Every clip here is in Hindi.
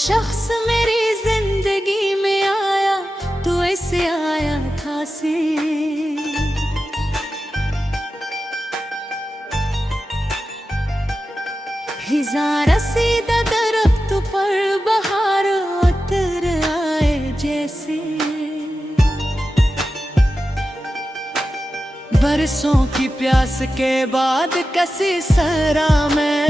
शख्स मेरी जिंदगी में आया तो ऐसे आया था से हिज़ां रसीदा दरख्त पर बहार उतर आए जैसे बरसों की प्यास के बाद कसी सहरा में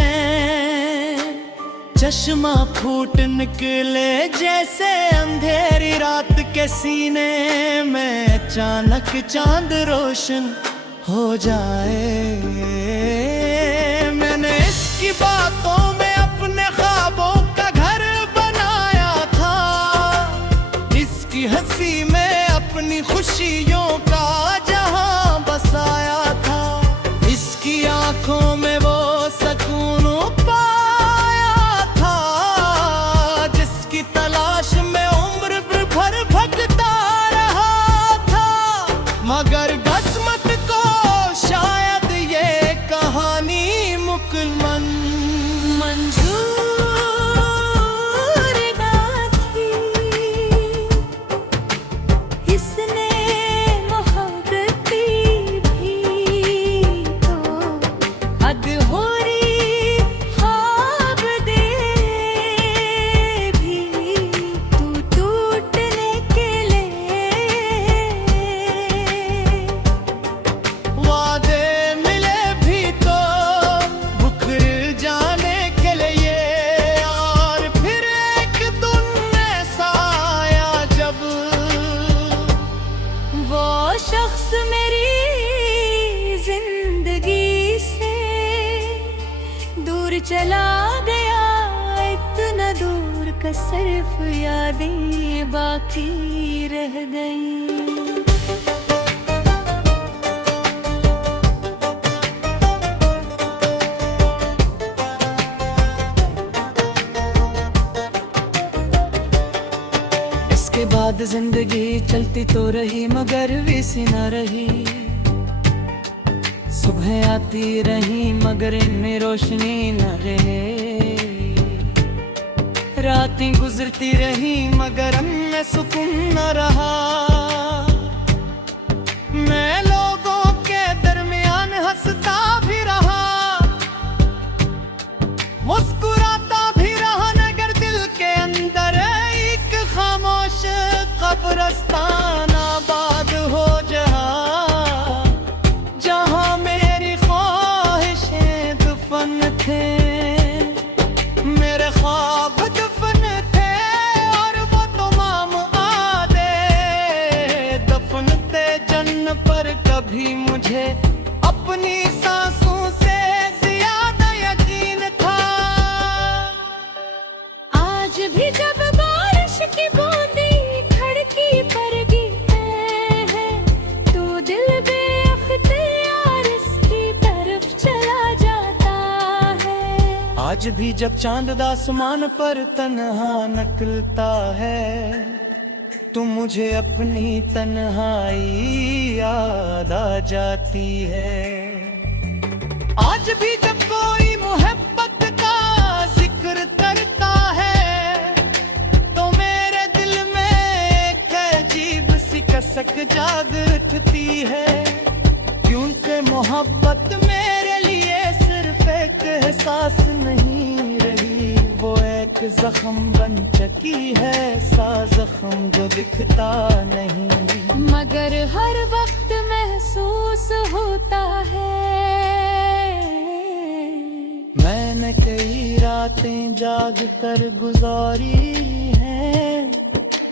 चश्मा फूट निकले जैसे अंधेरी रात के सीने में अचानक चांद रोशन हो जाए। मैंने इसकी बातों में अपने ख्वाबों का घर बनाया था, इसकी हंसी में अपनी खुशियों का जहां बसाया था, इसकी आंखों में वो सुकून पाया था जिसकी तलाश में उम्र भर भटकता रहा था। मगर किस्मत को शायद ये कहानी मुकम्मल मंजूर ना थी, इसने मोहब्बत भी तो अधूरी ख्वाब दे भी तू टूटने के लिए वादे मिले भी तो मुकर जाने के लिए। और फिर एक दिन ऐसा आया जब वो शख्स मेरी जिंदगी से दूर चला गया, इतना दूर का सिर्फ यादें बाकी रह गई। इसके बाद जिंदगी चलती तो रही मगर वैसी न रही, सुबह आती रही मगर इनमें रोशनी न रहे, रातें गुजरती रही मगर हमने सुकून न रहा। मैं लोगों के दरमियान हंसता भी रहा, मुस्कुराता भी रहा, मगर दिल के अंदर एक खामोश कब्रिस्तान आबाद हो जहाँ मेरी ख्वाहिशें दफन थे, मेरे ख्वाब दफन थे और वो तमाम आदे दफन थे जन्न पर। कभी मुझे अपनी सांसों से ज्यादा यकीन था। आज भी जब बारिश की बूंदी खिड़की पर गिरती है तो दिल बेअख्तियार इसकी तरफ चला जाता है। आज भी जब चांद आसमान पर तन्हा निकलता है तो मुझे अपनी तन्हाई याद आ जाती है। आज भी जब कोई मोहब्बत का जिक्र करता है तो मेरे दिल में एक अजीब सी कसक जाग उठती है, क्योंकि मोहब्बत मेरे लिए सिर्फ एक एहसास नहीं रही, वो एक जख्म बन चुकी है, सा जख्म जो दिखता नहीं मगर हर वक्त महसूस होता है। मैंने कई रातें जाग कर गुजारी हैं,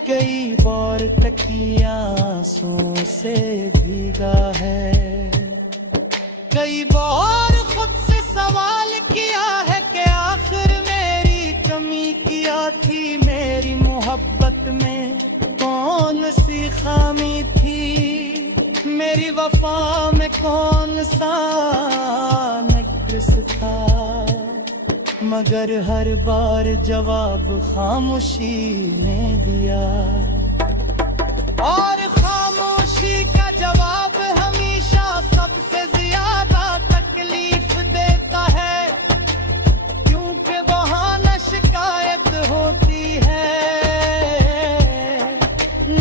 कई बार तकिया आंसू से भीगा है, कई बार खुद से सवाल किया है कि आखिर मेरी कमी क्या थी, मेरी मोहब्बत में कौन सी खामी थी, मेरी वफा में कौन सा नक्स था। मगर हर बार जवाब खामोशी ने दिया, और खामोशी का जवाब हमेशा सबसे ज्यादा तकलीफ देता है, क्योंकि वहाँ न शिकायत होती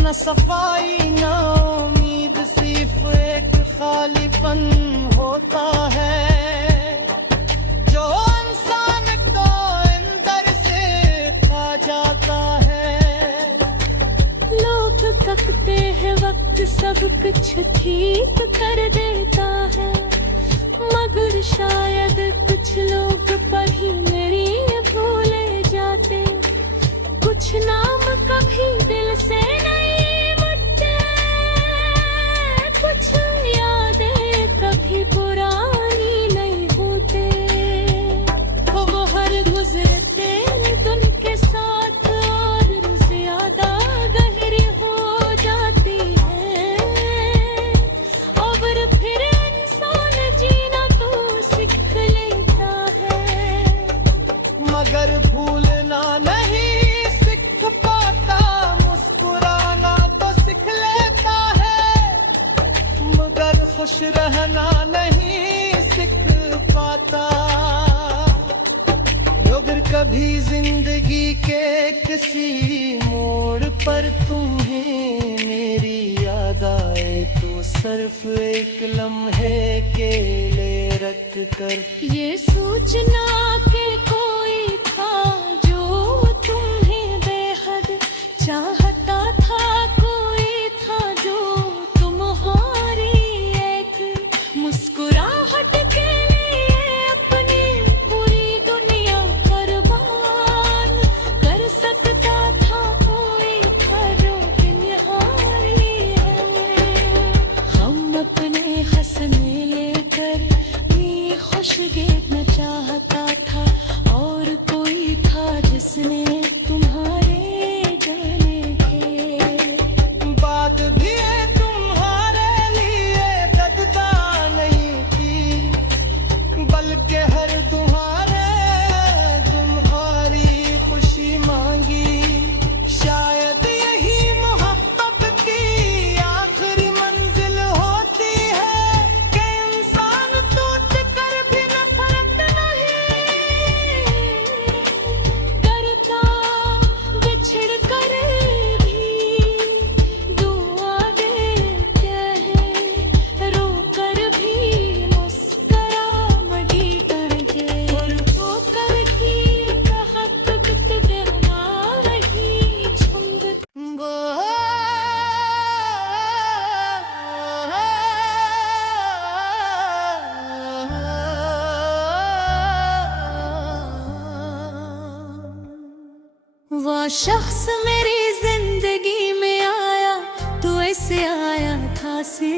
न सफाई न उम्मीद, सिर्फ एक खालीपन होता है जो इंसान को अंदर से खा जाता है। लोग कहते हैं वक्त सब कुछ ठीक कर देता है, मगर शायद कुछ लोग पर ही मेरी भूले जाते। कुछ नाम कभी दिल से नहीं मिटते, कुछ यादें कभी पुरानी नहीं होते। वो हर गुजरते दिन के साथ और ज्यादा गहरी हो जाती है। और फिर इंसान जीना तो सीख लेता है, मगर भूलना नहीं सीख पाता, मुस्कुराना तो सीख लेता है, मगर खुश रहना नहीं सीख पाता। अगर कभी जिंदगी के किसी मोड़ पर तुम्हें मेरी याद आए तो सिर्फ एक लम्हे के लिए रख कर ये सोचना कि कोई था जो तुम्हें बेहद चाहता था, कोई था जो तुम्हारी एक मुस्कुराहट के लिए अपनी पूरी दुनिया कुर्बान कर सकता था, कोई था जो निहारी है। हम अपने हंसने लेकर ये खुश गिरना चाहता था, और कोई था जिसने तुम्हारे जाने के बात भी तुम्हारे लिए दददा नहीं की, बल्कि हर तुम्हारी खुशी मांगी। शायद यही मोहब्बत की आखिरी मंजिल होती है कि इंसान टूट कर भी नफरत नहीं डरता, बिछड़ कर भी दुआ देते हैं, रो कर भी मुस्कुरा मडी करके, और रो कर भी हक कितने वही छंद वो शख्स मेरी जिंदगी में आया तो ऐसे आया था सी,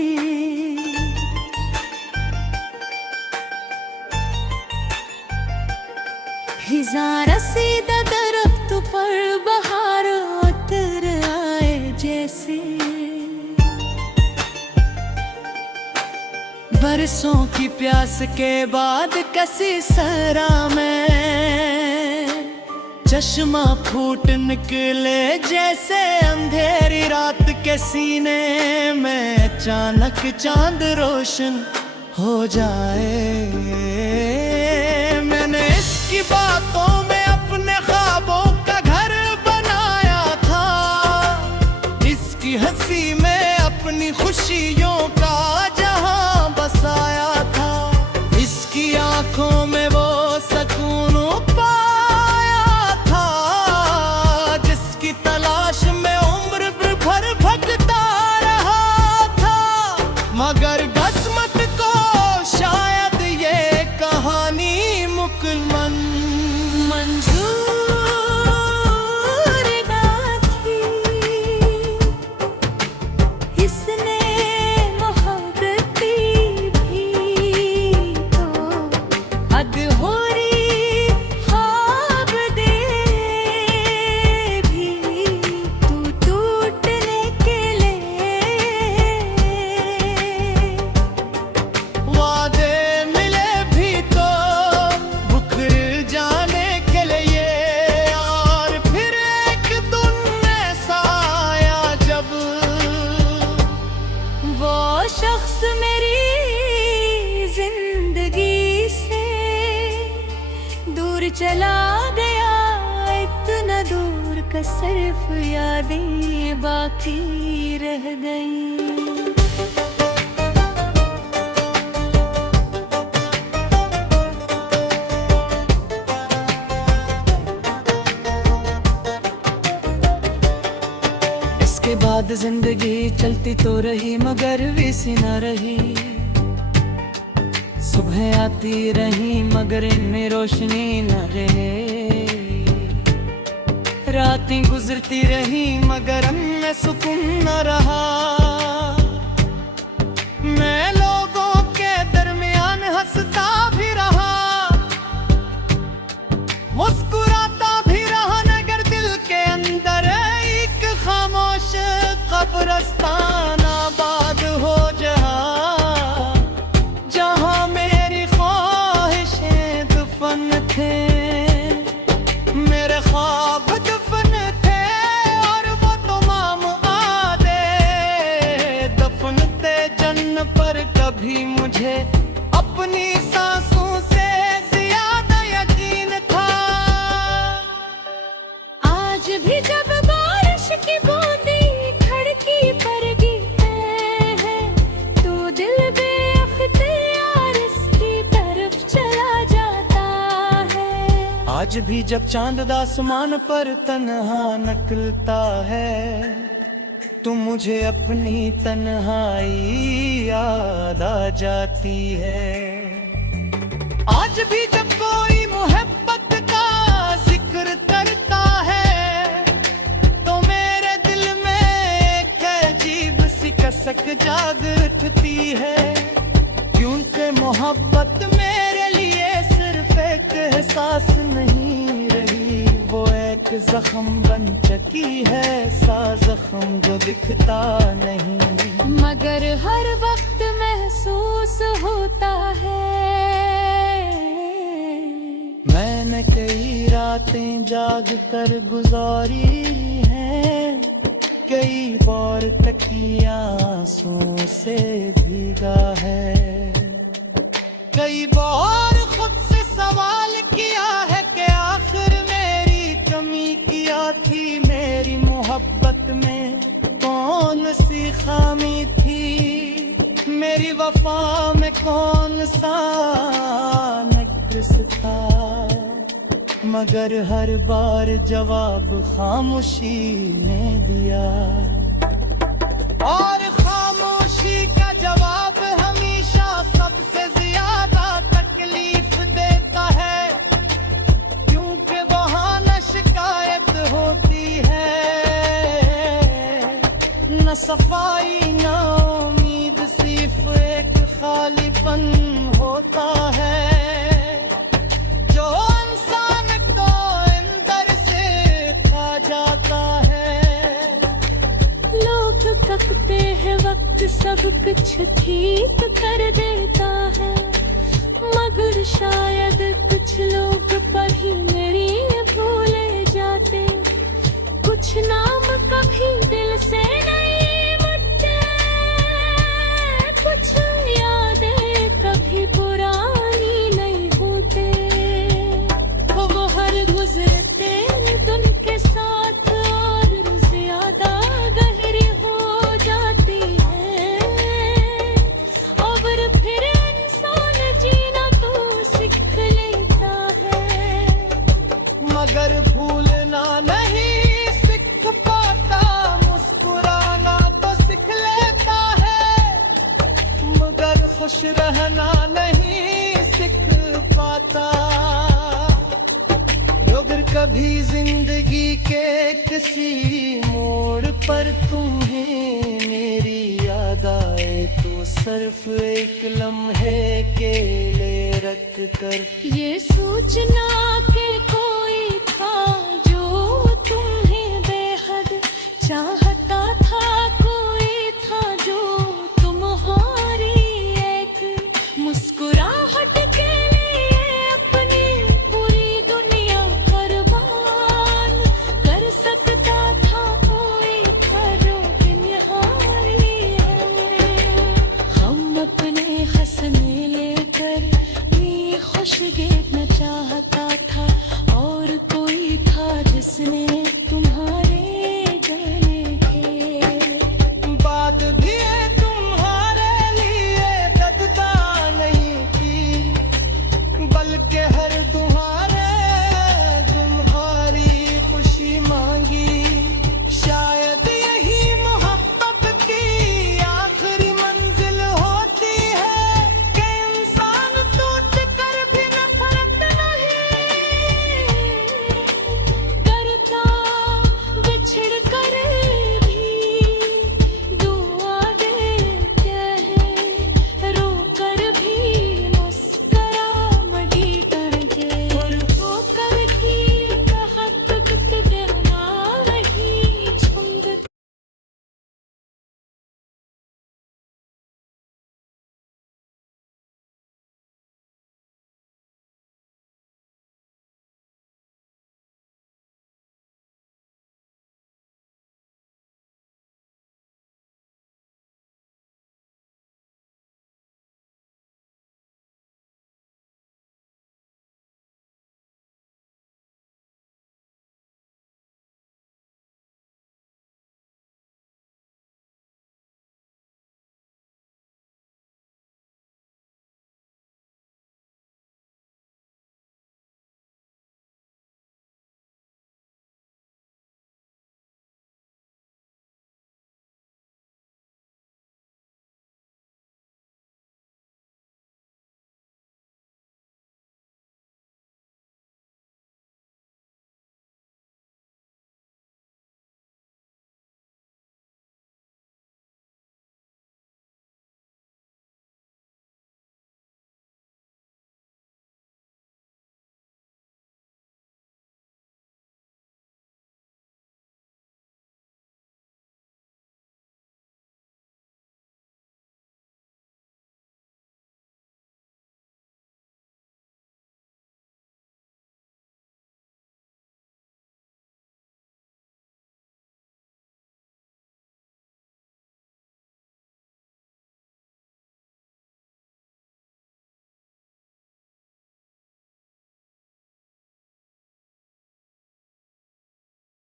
हिज़ार सीधा दरख्त पर बहार उतर आए जैसे। बरसों की प्यास के बाद कसी सरा में चश्मा फूट निकले जैसे अंधेरी रात के सीने में अचानक चांद रोशन हो जाए। मैंने इसकी बातों में अपने ख्वाबों का घर बनाया था, इसकी हंसी में अपनी खुशियों का जहां बसाया था, इसकी आंखों में वो सुकून पाया था जिसकी तलाश में उम्र भर भटकता रहा था। मगर किस्मत को शायद ये कहानी मुकम्मल मंजूर ना थी, इसने मोहब्बत भी तो अधूरी ख्वाब दे भी तू टूटने के लिए, वादे मिले भी तो मुकर जाने के लिए, और फिर एक दिन ऐसा आया जब वो शख्स मेरी जिंदगी से दूर चला गया, इतना दूर बस सिर्फ यादें बाकी रह गई। इसके बाद जिंदगी चलती तो रही मगर वैसी न रही। सुबह आती रही मगर इनमें रोशनी न रहे। रातें गुजरती रही मगर हमने सुकून न रहा। मैं लोगों के दरमियान हंसता भी रहा, मुस्कुराता भी रहा, मगर दिल के अंदर एक खामोश कब्रिस्तान आबाद हो जहाँ मेरी ख्वाहिशें दफन थे, मेरे ख्वाब दफन थे और वो तमाम आदे दफन थे जन्न पर। कभी मुझे अपनी सांसों से ज्यादा यकीन था। आज भी जब बारिश की बूंदी खिड़की पर गिरती है तो दिल बेअख्तियार इसकी तरफ चला जाता है। आज भी जब चांद आसमान पर तन्हा निकलता है तो मुझे अपनी तन्हाई याद आ जाती है। आज भी जब कोई मोहब्बत का जिक्र करता है तो मेरे दिल में एक अजीब सी कसक जाग उठती है, क्योंकि मोहब्बत मेरे लिए सिर्फ एक एहसास नहीं रही, वो एक जख्म बन चुकी है, सा जख्म जो दिखता नहीं मगर हर वक्त महसूस होता है। मैंने कई रातें जाग कर गुजारी हैं, कई बार तकिया आंसुओं से भीगा है, कई बार खुद से सवाल किया है कि आखिर मेरी कमी क्या थी, मेरी मोहब्बत में कौन सी खामी थी, मेरी वफा में कौन सा नक्स था। मगर हर बार जवाब खामोशी ने दिया और खामोशी का जवाब हमेशा सबसे ज्यादा तकलीफ देता है, क्योंकि वहाँ न शिकायत होती है, न सफाई न उम्मीद, सिर्फ एक खालीपन होता है जो इंसान को अंदर से खा जाता है। लोग कहते हैं वक्त सब कुछ ठीक कर देता है, मगर शायद कुछ लोग पर ही मेरी भूले जाते। कुछ नाम कभी दिल से नहीं मिटते, कुछ यादें कभी पुरानी नहीं होते, वो हर गुजरते दिन के साथ और ज्यादा गहरी हो जाती है। और फिर इंसान जीना तो सीख लेता है, मगर भूलना नहीं सीख पाता, मुस्कुराना तो सीख लेता है, मगर खुश रहना नहीं सीख पाता। अगर कभी जिंदगी के किसी मोड़ पर तुम्हें मेरी याद आए तो सिर्फ एक लम्हे के लिए रख कर ये सोचना कि कोई था जो तुम्हें बेहद चाहता था,